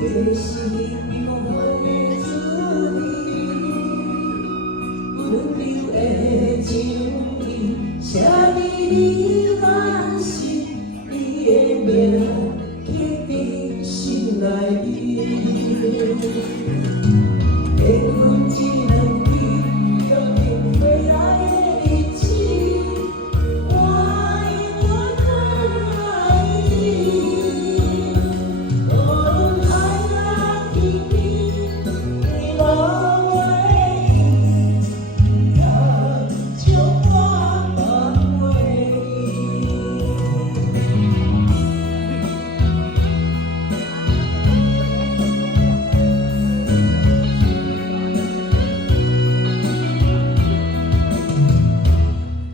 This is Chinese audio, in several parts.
这是我的注定，温柔的情意，写在你满心，你的名刻在心内里。缘分只能记，约定回来的日子，我爱我爱你。哦，爱那天边，你我的意，也将我放回。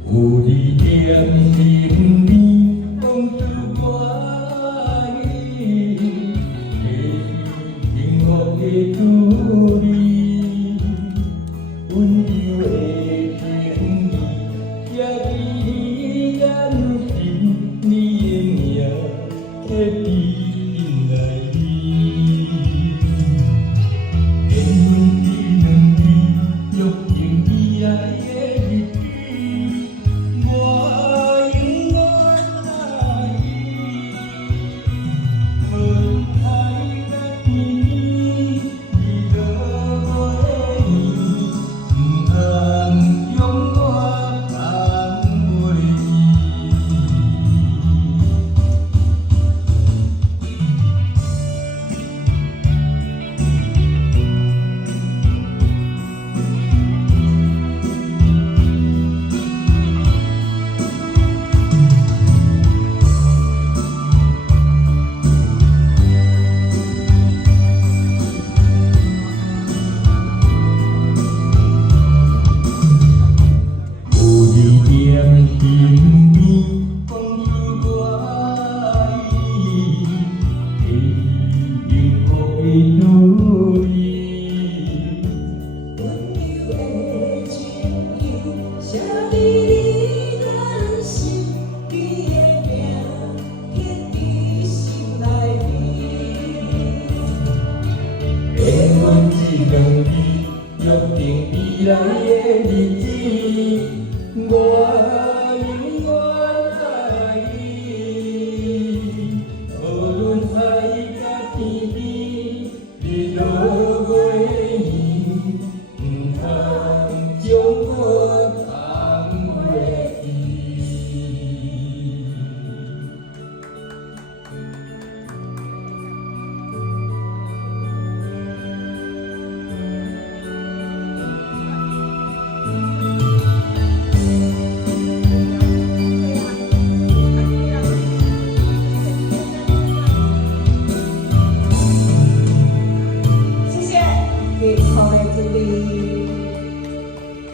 有你踮身边，帮助我意，这是幸福的滋味。温柔的情意，写在你眼睛，你的名刻在心内里。缘分只两字，约定未来的日子。我永远爱你，问爱那天边，你落我的意，不通将我放袂身边帮助我意，这是幸福的滋味。温柔的情意，写在你眼心，你的名刻在心内里。缘分只两字，约定未来的日子，我。